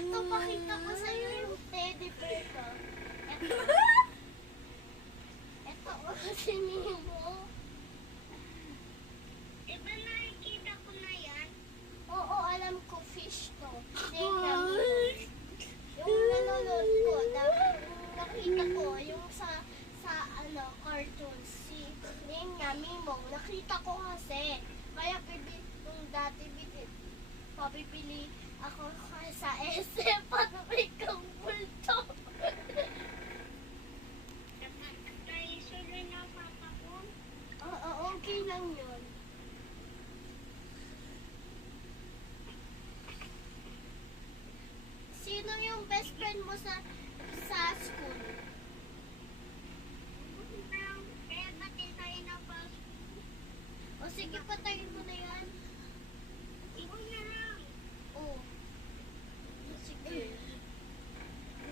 Ito, pakita ko sa'yo yung teddy bear ko. Ito. Ito, si Nemo. Diba nakikita ko na yan? Oo, alam ko, fish to. Tingnan mo. Yung nanonood ko, nakita ko, yung sa cartoon, si Nina, Mimo, nakita ko kasi. Kaya nung dati, papipili ako sa SM para may kampulto. Naisuloy na papa ko. Oo, okay lang yun. Sino yung best friend mo sa school? Kaya batin tayo na pa. O sige, patayin mo na yan.